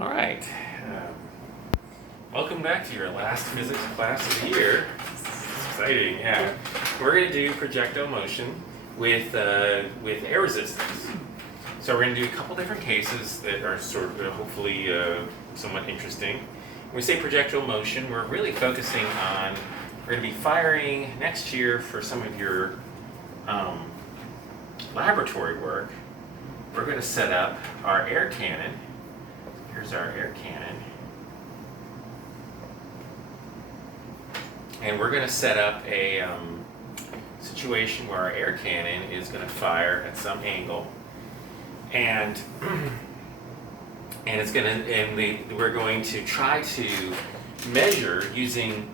All right. Welcome back to your last physics class of the year. It's exciting, yeah. We're going to do projectile motion with air resistance. So we're going to do a couple different cases that are sort of hopefully somewhat interesting. When we say projectile motion, we're really focusing on, we're going to be firing next year for some of your laboratory work. We're going to set up our air cannon. Here's our air cannon. And we're going to set up a situation where our air cannon is going to fire at some angle. And we're going to try to measure using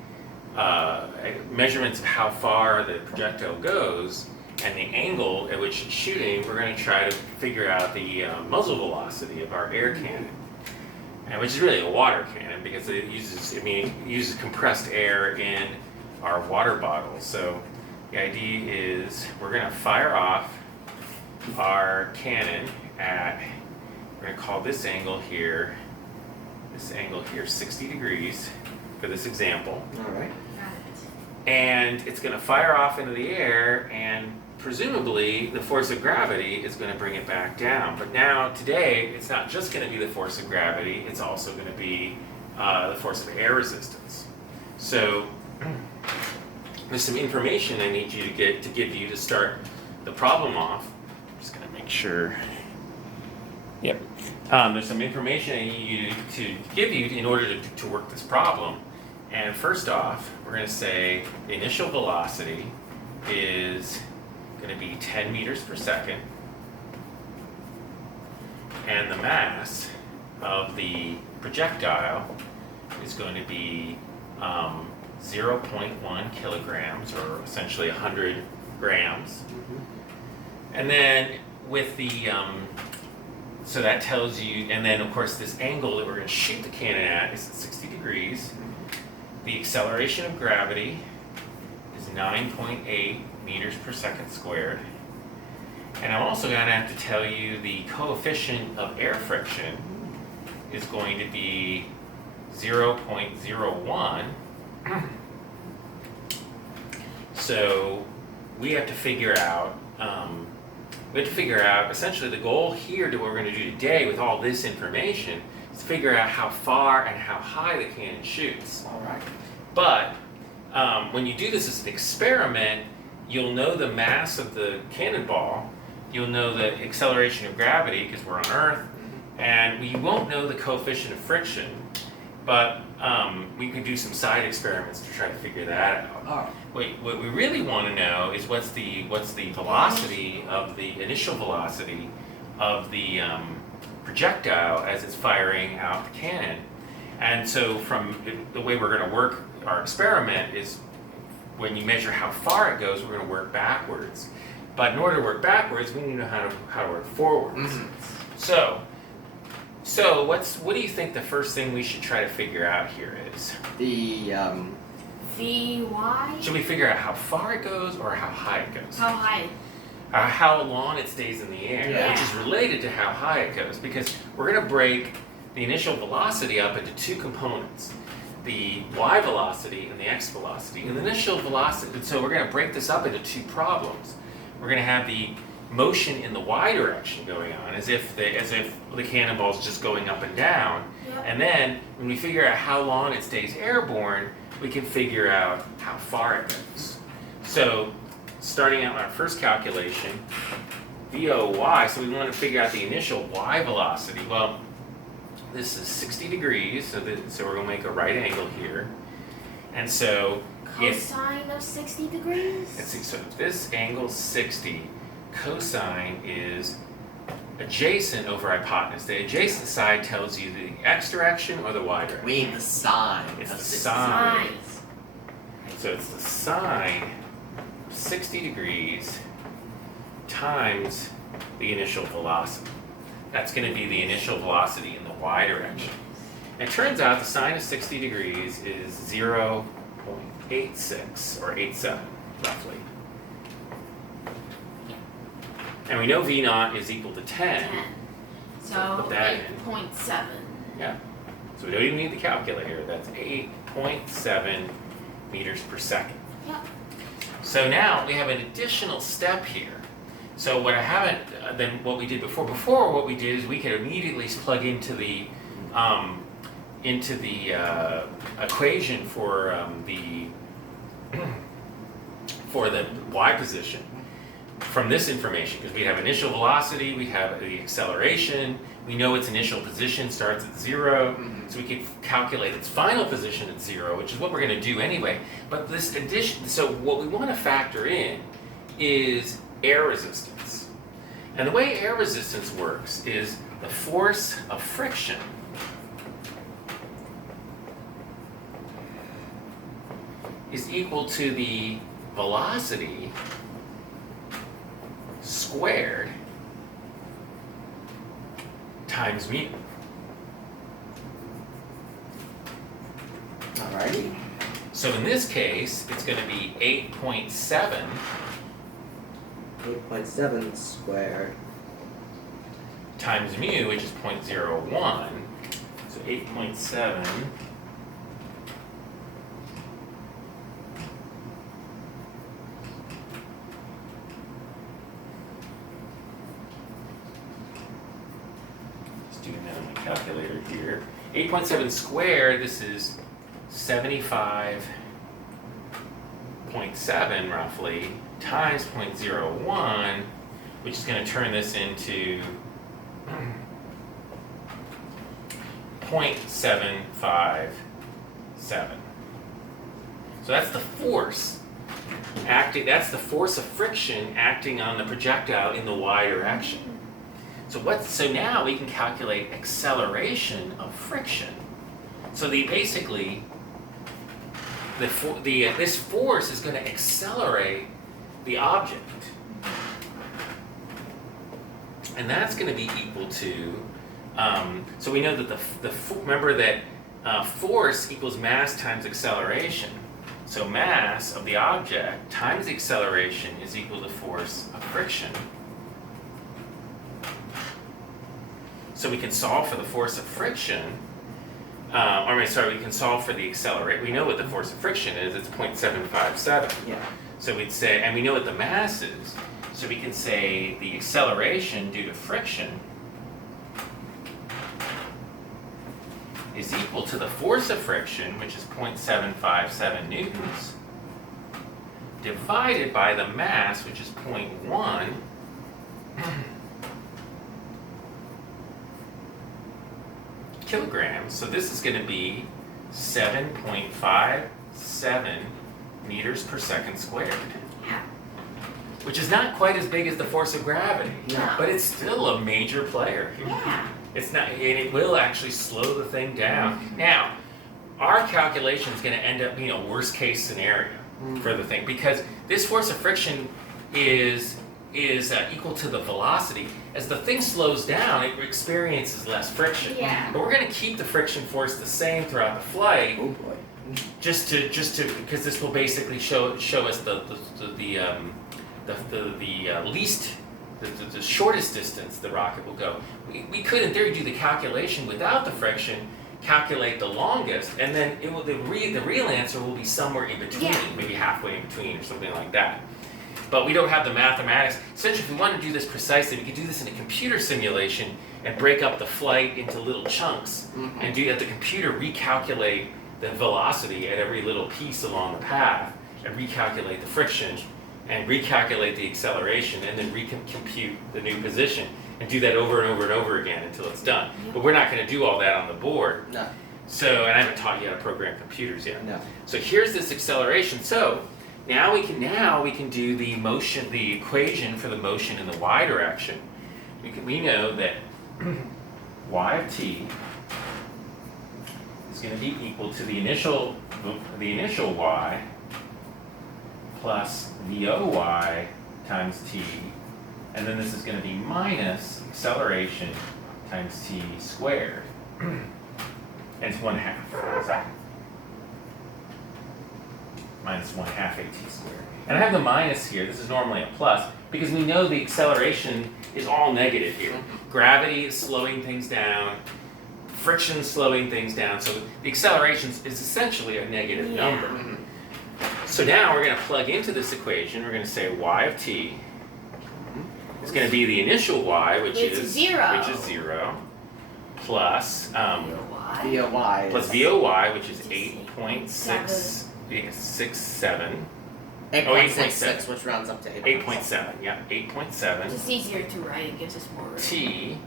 measurements of how far the projectile goes and the angle at which it's shooting. We're going to try to figure out the muzzle velocity of our air cannon, and which is really a water cannon because it uses compressed air in our water bottle. So the idea is we're going to fire off our cannon at, we're going to call this angle here 60 degrees for this example. All right. And it's going to fire off into the air, and presumably the force of gravity is going to bring it back down. But now today it's not just going to be the force of gravity, it's also going to be the force of air resistance. So there's some information I need you to give you to start the problem off. I'm just going to make sure. Yep. There's some information I need you to give you in order to work this problem. And first off, we're going to say the initial velocity is going to be 10 meters per second. And the mass of the projectile is going to be 0.1 kilograms, or essentially 100 grams. Mm-hmm. And then with the, so that tells you, and then of course this angle that we're going to shoot the cannon at is 60 degrees. The acceleration of gravity is 9.8 meters per second squared. And I'm also going to have to tell you the coefficient of air friction is going to be 0.01. So we have to figure out, essentially the goal here to what we're going to do today with all this information is to figure out how far and how high the cannon shoots. All right. But when you do this as an experiment, you'll know the mass of the cannonball, you'll know the acceleration of gravity because we're on Earth, and we won't know the coefficient of friction, but we could do some side experiments to try to figure that out. All right. What we really want to know is what's the velocity of the initial velocity of the projectile as it's firing out the cannon. And so from the way we're going to work our experiment is when you measure how far it goes, we're going to work backwards. But in order to work backwards, we need to know how to work forwards. Mm-hmm. So what do you think the first thing we should try to figure out here is? The Vy? Should we figure out how far it goes or how high it goes? How high? How long it stays in the air, Yeah. which is related to how high it goes, because we're going to break the initial velocity up into two components, the y velocity and the x velocity. And the initial velocity, so we're going to break this up into two problems. We're going to have the motion in the y direction going on, as if the cannonball's just going up and down. Yep. And then when we figure out how long it stays airborne, we can figure out how far it goes. So starting out with our first calculation, VOY, so we want to figure out the initial y velocity. Well, this is 60 degrees, so we're going to make a right angle here. And so Cosine of 60 degrees? let's see, so if this angle's 60, cosine is adjacent over hypotenuse. The adjacent side tells you the x direction or the y direction. we need the sine. It's of the 60. sine. Sine. So it's the sine of 60 degrees times the initial velocity. That's going to be the initial velocity in the y direction. It turns out the sine of 60 degrees is 0.86 or 87, roughly. And we know V naught is equal to 10. 10. So Put that in. 8.7. Yeah. So we don't even need the calculator. That's 8.7 meters per second. Yep. So now we have an additional step here. So what I haven't, than what we did before. Before, what we did is we could immediately plug into the equation for the y position from this information, because we have initial velocity, we have the acceleration, we know its initial position starts at 0, so we can calculate its final position at 0, which is what we're going to do anyway. But this addition, so what we want to factor in is air resistance. And the way air resistance works is the force of friction is equal to the velocity squared times mu. Alrighty. So in this case, it's going to be 8.7 8.7 squared. times mu, which is 0.01. So 8.7 doing that on my calculator here. 8.7 squared, this is 75.7 roughly, times 0.01, which is going to turn this into 0.757. So that's the force acting, that's the force of friction acting on the projectile in the y direction. So now we can calculate acceleration of friction. So basically, this force is going to accelerate the object, and that's going to be equal to. So we know that remember that force equals mass times acceleration. So mass of the object times acceleration is equal to force of friction. So we can solve for the force of friction, we can solve for the accelerate. We know what the force of friction is, it's 0.757. Yeah. So we'd say, and we know what the mass is, so we can say the acceleration due to friction is equal to the force of friction, which is 0.757 newtons, divided by the mass, which is 0.1, kilograms. So this is going to be 7.57 meters per second squared, Yeah. which is not quite as big as the force of gravity, No. but it's still a major player here. Yeah. It's not, and it will actually slow the thing down. Now, our calculation is going to end up being a worst case scenario for the thing, because this force of friction is equal to the velocity. As the thing slows down, it experiences less friction. Yeah. But we're going to keep the friction force the same throughout the flight, Oh boy. just to because this will basically show us the shortest distance the rocket will go. We could, in theory, do the calculation without the friction, calculate the longest, and then the real answer will be somewhere in between, Yeah. maybe halfway in between or something like that. But we don't have the mathematics. Essentially, if we want to do this precisely, we could do this in a computer simulation and break up the flight into little chunks and let the computer recalculate the velocity at every little piece along the path and recalculate the friction and recalculate the acceleration and then recompute the new position and do that over and over and over again until it's done. But we're not going to do all that on the board. No. So, and I haven't taught you how to program computers yet. No. So here's this acceleration. So now we can do the motion, the equation for the motion in the y direction. We know that y of t is going to be equal to the initial y plus VOY times t, and then this is going to be minus acceleration times t squared, and it's 1/2. Sorry. Minus 1/2 at squared. And I have the minus here, this is normally a plus, because we know the acceleration is all negative here. Gravity is slowing things down, friction slowing things down. So the acceleration is essentially a negative number. Mhm. So now we're going to plug into this equation. We're going to say y of t is going to be the initial y, which is 0, plus VOY plus is VOY, which is Which is 8.667. 8.66, which rounds up to 8.7, yeah, 8.7 It's easier to write, it gives us more room. t.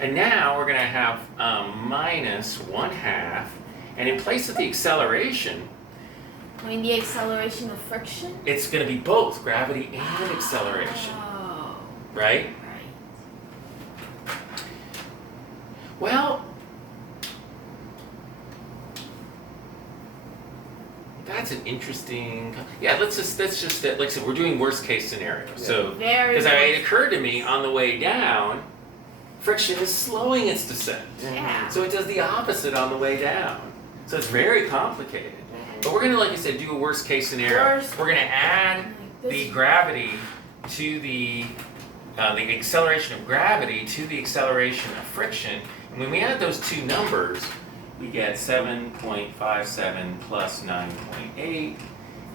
And now we're going to have minus 1/2. And in place of the acceleration, I mean, the acceleration of friction? it's going to be both gravity and acceleration, Oh, right? right. Well, that's an interesting. Yeah, let's just like I said, we're doing worst case scenario. So Very because good. it occurred to me on the way down, friction is slowing its descent. Yeah. So it does the opposite on the way down. So it's very complicated. But we're gonna, like I said, do a worst case scenario. Worst- We're gonna add the gravity to the acceleration of gravity to the acceleration of friction. And when we add those two numbers, we get 7.57 plus 9.8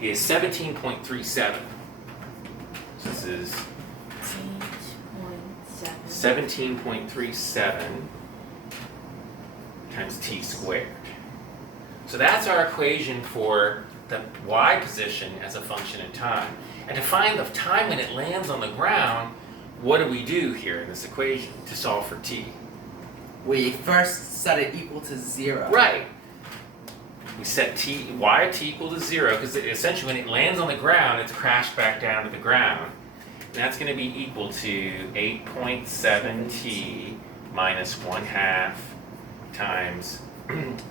is 17.37. So this is 17.37 times t squared. So that's our equation for the y position as a function of time. And to find the time when it lands on the ground, what do we do here in this equation to solve for t? We first set it equal to 0. Right. We set y of t equal to 0 because essentially when it lands on the ground, it's crashed back down to the ground. And that's going to be equal to 8.7t minus 1/2 times,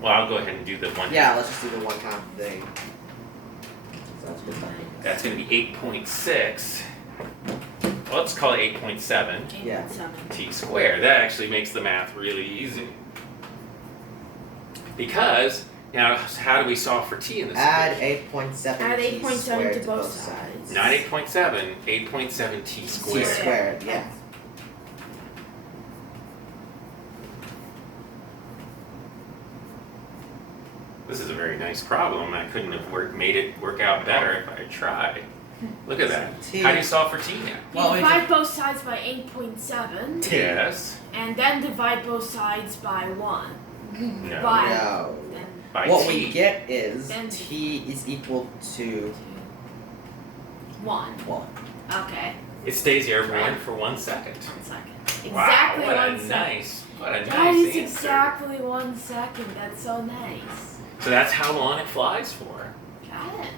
well, I'll go ahead and do the 1/2. Yeah, let's just do the 1/2 thing. Sounds good. That's going to be 8.6. Well, let's call it 8.7 Yeah. 8.7. t squared. That actually makes the math really easy. Because, now, how do we solve for t in this Add equation? 8.7 Add t 8.7 squared to both sides. Not 8.7, 8.7 t T squared. squared, yeah. This is a very nice problem. I couldn't have made it work out better if I had tried. Look at that. T- How do you solve for t now? Well, we divide both sides by 8.7, T. Yes. and then divide both sides by 1. No. By, No. then By What t. we get is Then- t is equal to 1. 1. Okay, It stays airborne for 1 second. 1 second. Wow, Exactly what 1 a second. nice, what a That nice is answer. exactly 1 second. That's so nice. So that's how long it flies for. Got it.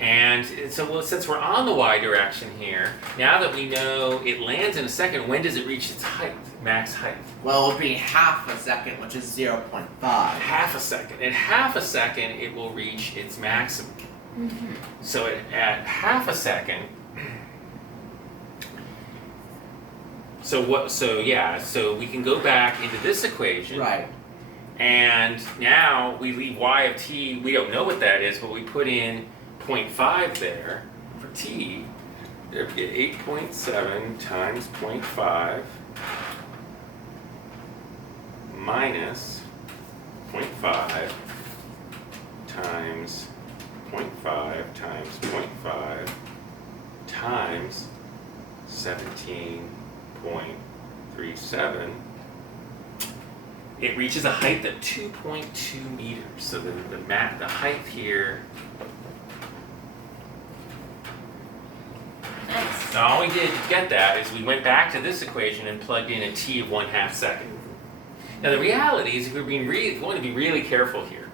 And so, well, since we're on the y direction here, now that we know it lands in a second, when does it reach its height, max height? Well, it would be half a second, which is 0.5. Half a second. At half a second, it will reach its maximum. Mm-hmm. So at half a second, so we can go back into this equation. Right. And now we leave y of t, we don't know what that is, but we put in 0.5 there for t. We get 8.7 times 0.5 minus 0.5 times 0.5 times 0.5 times 17.37. It reaches a height of 2.2 meters. So the height here. Nice. Now all we did to get that is we went back to this equation and plugged in a t of 1/2 second. Now the reality is, if we're going to be really careful here,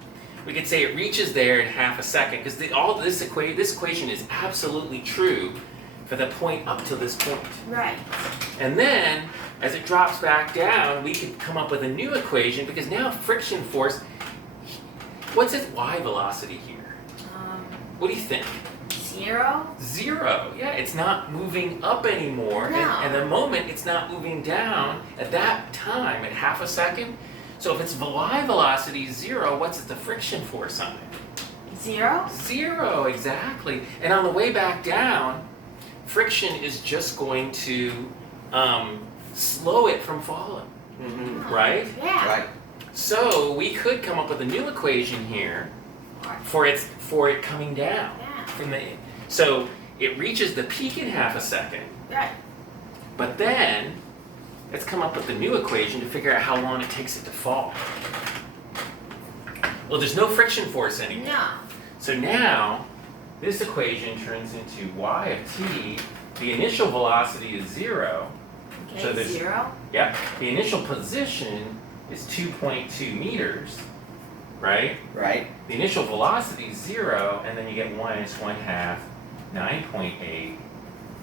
we could say it reaches there in half a second because this equation is absolutely true for the point up to this point. Right. And then, as it drops back down, we could come up with a new equation because now friction force, what's its y velocity here? What do you think? 0. 0. Yeah, it's not moving up anymore. No. And the moment it's not moving down at that time, at half a second. So if its y velocity is 0, what's the friction force on it? 0. 0, exactly. And on the way back down, friction is just going to slow it from falling, Mm-hmm. right? Yeah. Right. So we could come up with a new equation here for it coming down Yeah. from the. So it reaches the peak in half a second, Right. but then let's come up with a new equation to figure out how long it takes it to fall. Well, there's no friction force anymore. No. So now this equation turns into y of t. The initial velocity is 0. Okay, So there's- 0. Yep. The initial position is 2.2 meters, right? Right? The initial velocity is 0, and then you get 1 is 1/2, 9.8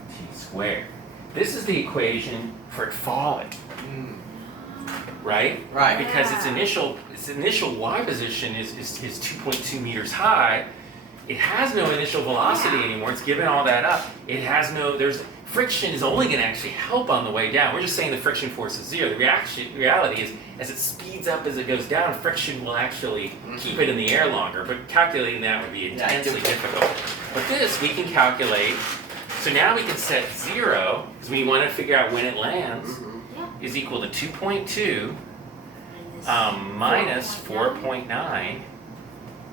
t squared. This is the equation for it falling, right? Right. Because its Yeah. initial y position is 2.2 meters high. It has no initial velocity Yeah. anymore. It's given all that up. There's friction is only going to actually help on the way down. We're just saying the friction force is 0. The reality is, as it speeds up as it goes down, friction will actually keep it in the air longer. But calculating that would be intensely difficult. But this we can calculate. So now we can set 0 because we want to figure out when it lands Yeah. is equal to 2.2 And this minus 4.9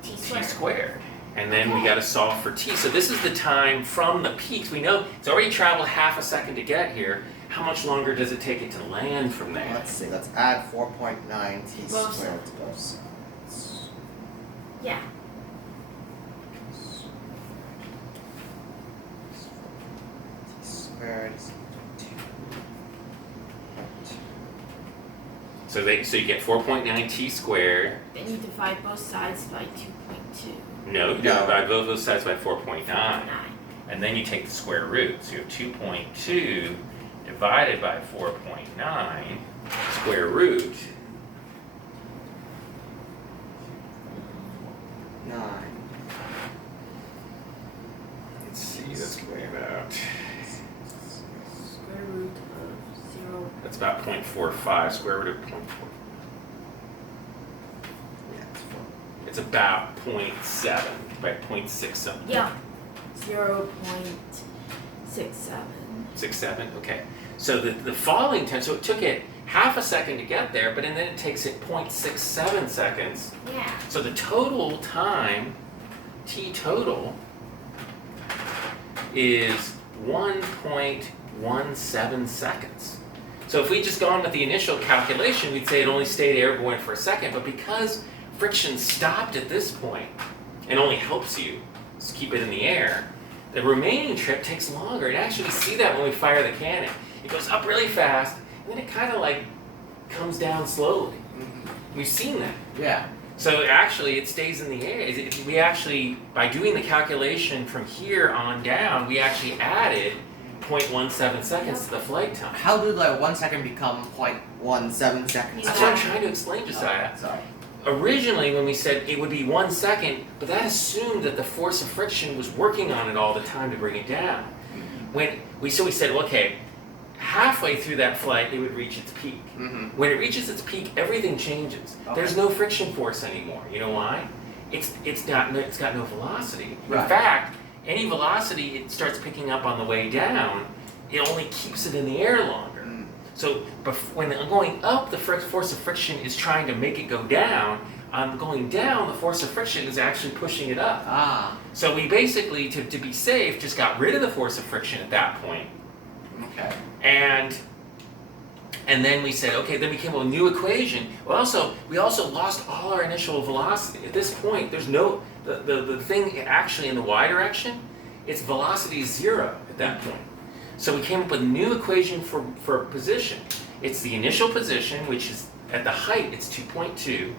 t t squared. squared. And then we got to solve for t. So this is the time from the peaks. We know it's already traveled half a second to get here. How much longer does it take it to land from there? Let's see, let's add 4.9 t Both squared to both sides. Yeah. T squared is equal to 2.2. So you get 4.9 t squared. Then you divide both sides by 2.2. No, you No. divide both sides by 4.9. 9. And then you take the square root. So you have 2.2 divided by 4.9 square root. 9. Let's see, that's going about. Square root of 0. That's about 0.45. Square root of 0.4. Yeah, it's 4. It's about 0.7, right? 0.6 something. Yeah. 0.67. 6.7, okay. So the falling time, so it took it half a second to get there, but then it takes it 0.67 seconds. Yeah. So the total time, t total, is 1.17 seconds. So if we just gone with the initial calculation, we'd say it only stayed airborne for a second, but because friction stopped at this point and only helps you keep it in the air, the remaining trip takes longer. And actually see that when we fire the cannon. It goes up really fast, and then it kind of like comes down slowly. We've seen that. Yeah. So actually, it stays in the air. We actually, by doing the calculation from here on down, we actually added 0.17 seconds to the flight time. How did like 1 second become 0.17 seconds? That's what I'm trying to explain, Josiah. Sorry. Originally, when we said it would be 1 second, but that assumed that the force of friction was working on it all the time to bring it down. We said, okay, halfway through that flight, it would reach its peak. Mm-hmm. When it reaches its peak, everything changes. Okay. There's no friction force anymore. You know why? It's got no velocity. Right. In fact, any velocity it starts picking up on the way down, it only keeps it in the air longer. So when going up, the force of friction is trying to make it go down. On going down, the force of friction is actually pushing it up. Ah. So we basically, to be safe, just got rid of the force of friction at that point. Okay. And then we said, okay, then we came up with a new equation. We also lost all our initial velocity. At this point, there's no, the thing actually in the y direction, its velocity is 0 at that point. So we came up with a new equation for position. It's the initial position, which is at the height, it's 2.2.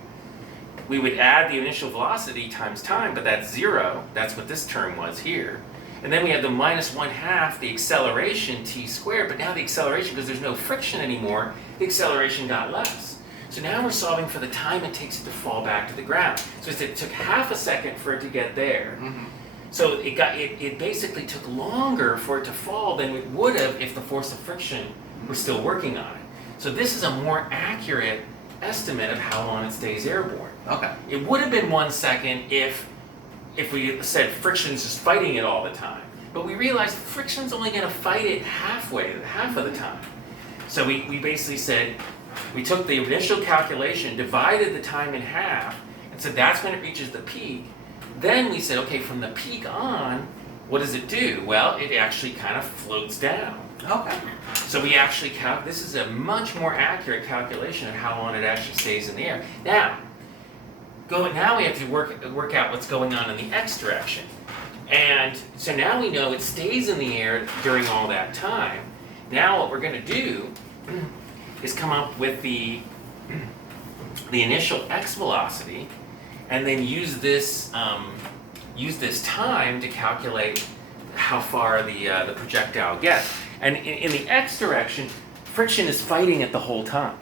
We would add the initial velocity times time, but that's 0. That's what this term was here. And then we have the minus 1/2, the acceleration t squared, but now the acceleration, because there's no friction anymore, the acceleration got less. So now we're solving for the time it takes it to fall back to the ground. So it took half a second for it to get there. Mm-hmm. So it basically took longer for it to fall than it would have if the force of friction was still working on it. So this is a more accurate estimate of how long it stays airborne. Okay. It would have been 1 second if we said friction's just fighting it all the time. But we realized friction's only going to fight it half of the time. So we basically said We took the initial calculation, divided the time in half, and said that's when it reaches the peak. Then we said, okay, from the peak on, what does it do? Well, it actually kind of floats down. Okay. So we actually this is a much more accurate calculation of how long it actually stays in the air. Now we have to work out what's going on in the x direction. And so now we know it stays in the air during all that time. Now what we're going to do is come up with the initial x velocity, and then use this time to calculate how far the projectile gets. And in the x direction, friction is fighting it the whole time.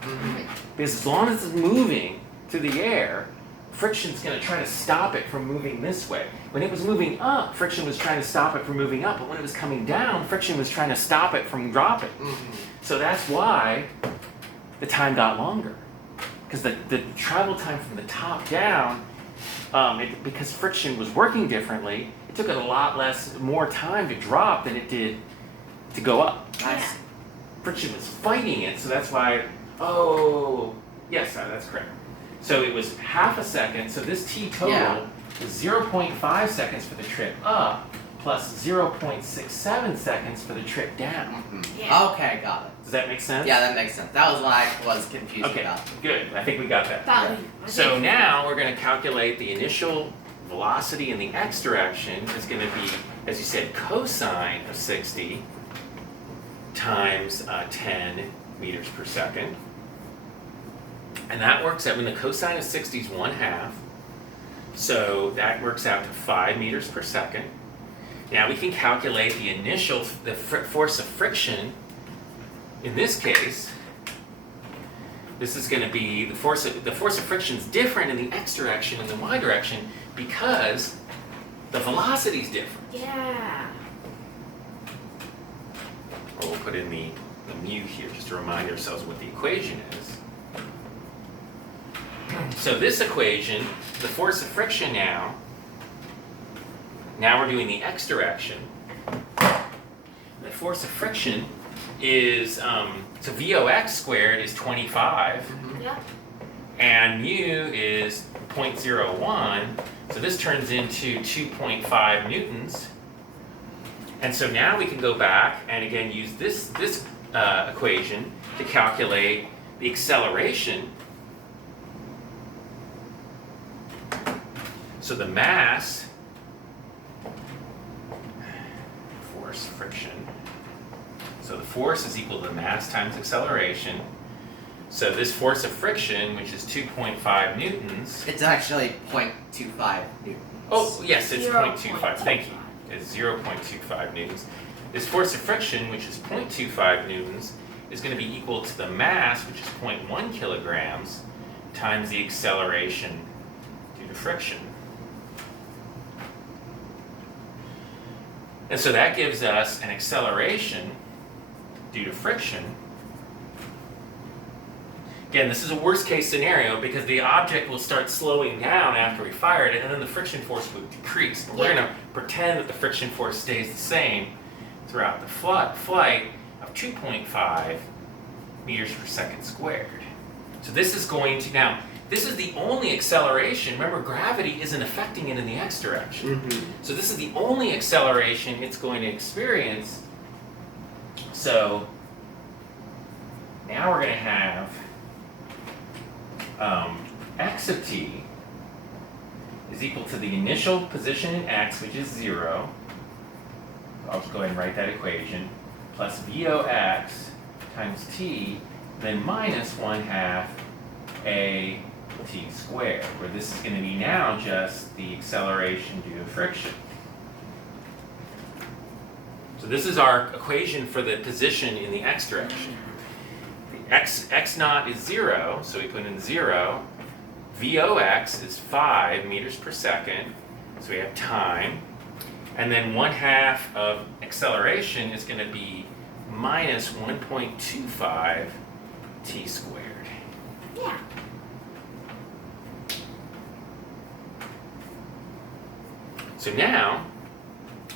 Because as long as it's moving through the air, friction's going to try to stop it from moving this way. When it was moving up, friction was trying to stop it from moving up, but when it was coming down, friction was trying to stop it from dropping. So that's why the time got longer. Because the travel time from the top down, because friction was working differently, it took it a lot more time to drop than it did to go up. Yeah. Friction was fighting it, so that's why, yes, that's correct. So it was half a second, so this t total is 0.5 seconds for the trip up, plus 0.67 seconds for the trip down. Yeah. Okay, got it. Does that make sense? Yeah, that makes sense. That was what I was confused Okay, about. good. I think we got that. That So now we're going to calculate the initial velocity in the x direction is going to be, as you said, cosine of 60 times 10 meters per second. And that works out, when the cosine of 60 is 1/2, so that works out to 5 meters per second. Now we can calculate the initial, force of friction. In this case, this is going to be the force of friction is different in the x direction and the y direction because the velocity is different. Yeah. Or we'll put in the mu here just to remind ourselves what the equation is. So this equation, the force of friction now we're doing the x direction. The force of friction is, so VOx squared is 25, Yep. and mu is 0.01, so this turns into 2.5 newtons. And so now we can go back and again use this equation to calculate the acceleration. So the mass, force, friction. So the force is equal to the mass times acceleration. So this force of friction, which is 2.5 newtons. It's actually 0.25 newtons. Oh, yes, it's 0.25. 0.25. Thank you. It's 0.25 newtons. This force of friction, which is 0.25 newtons, is going to be equal to the mass, which is 0.1 kilograms, times the acceleration due to friction. And so that gives us an acceleration due to friction. Again, this is a worst case scenario because the object will start slowing down after we fired it, and then the friction force would decrease. But we're going to pretend that the friction force stays the same throughout the flight of 2.5 meters per second squared. So this is going to, now, this is the only acceleration. Remember, gravity isn't affecting it in the x direction. So this is the only acceleration it's going to experience. So now we're going to have x of t is equal to the initial position in x, which is 0. I'll just go ahead and write that equation, plus Vox times t, then minus 1/2 a t squared, where this is going to be now just the acceleration due to friction. So this is our equation for the position in the x direction. The x naught is 0, so we put in 0. Vox is 5 meters per second, so we have time. And then 1/2 of acceleration is going to be minus 1.25 t squared. Yeah. So now,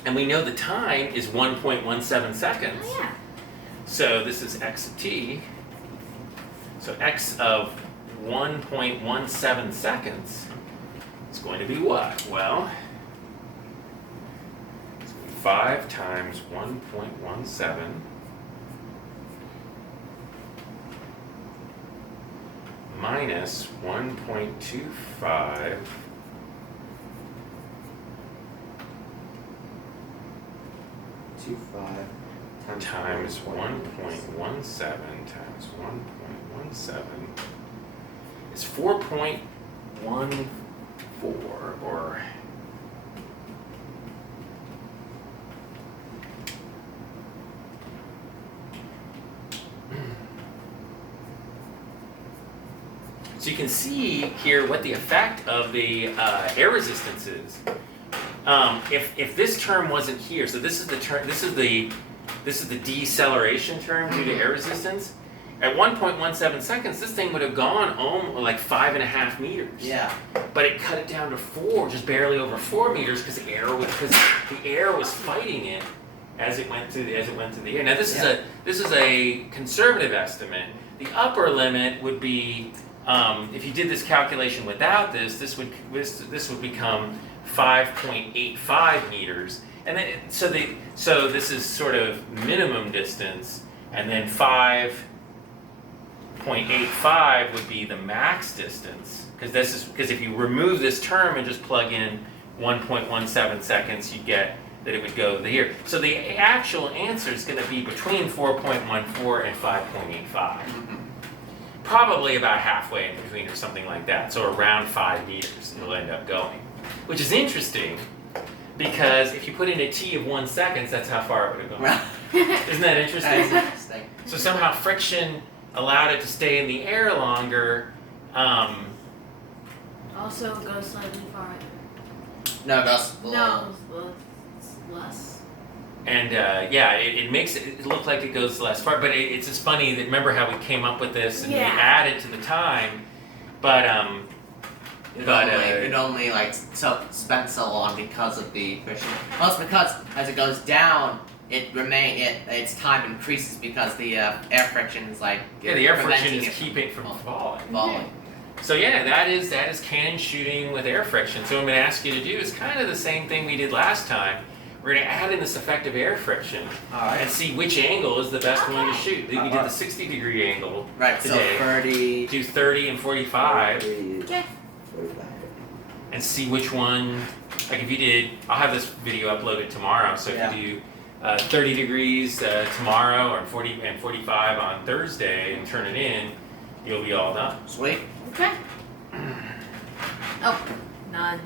and we know the time is 1.17 seconds. Oh, yeah. So this is x of t. So x of 1.17 seconds is going to be what? Well, it's going to be 5 times 1.17 minus 1.25 times 1.17 times 1.17 is 4.14, or so you can see here what the effect of the air resistance is. If this term wasn't here, so this is the term, this is the deceleration term due to air resistance. At 1.17 seconds, this thing would have gone like 5.5 meters. Yeah. But it cut it down to 4, just barely over 4 meters, because the air was fighting it as it went through the air. Now this is a conservative estimate. The upper limit would be, if you did this calculation without this would become 5.85 meters, and then so this is sort of minimum distance, and then 5.85 would be the max distance, because if you remove this term and just plug in 1.17 seconds, you get that it would go here. So the actual answer is going to be between 4.14 and 5.85. Probably about halfway in between or something like that. So around 5 meters it'll end up going. Which is interesting, because if you put in a t of 1 second, that's how far it would have gone. Isn't that interesting? That is interesting. So somehow friction allowed it to stay in the air longer. Also goes slightly farther. No, that's No, it's less. And it makes it look like it goes less far. But it's just funny that, remember how we came up with this and we added to the time, but it only like spent so long because of the friction. Plus, because as it goes down, its time increases because the air friction is like the air friction preventing is it keeping it from falling. So that is cannon shooting with air friction. So what I'm going to ask you to do is kind of the same thing we did last time. We're going to add in this effective air friction and see which angle is the best one to shoot. We did the 60-degree angle today. So 30. Do 30 and 45. Okay. And see which one. Like if you did, I'll have this video uploaded tomorrow. So if you do 30 degrees tomorrow, or 40 and 45 on Thursday, and turn it in, you'll be all done. Sweet. Okay. Oh, no.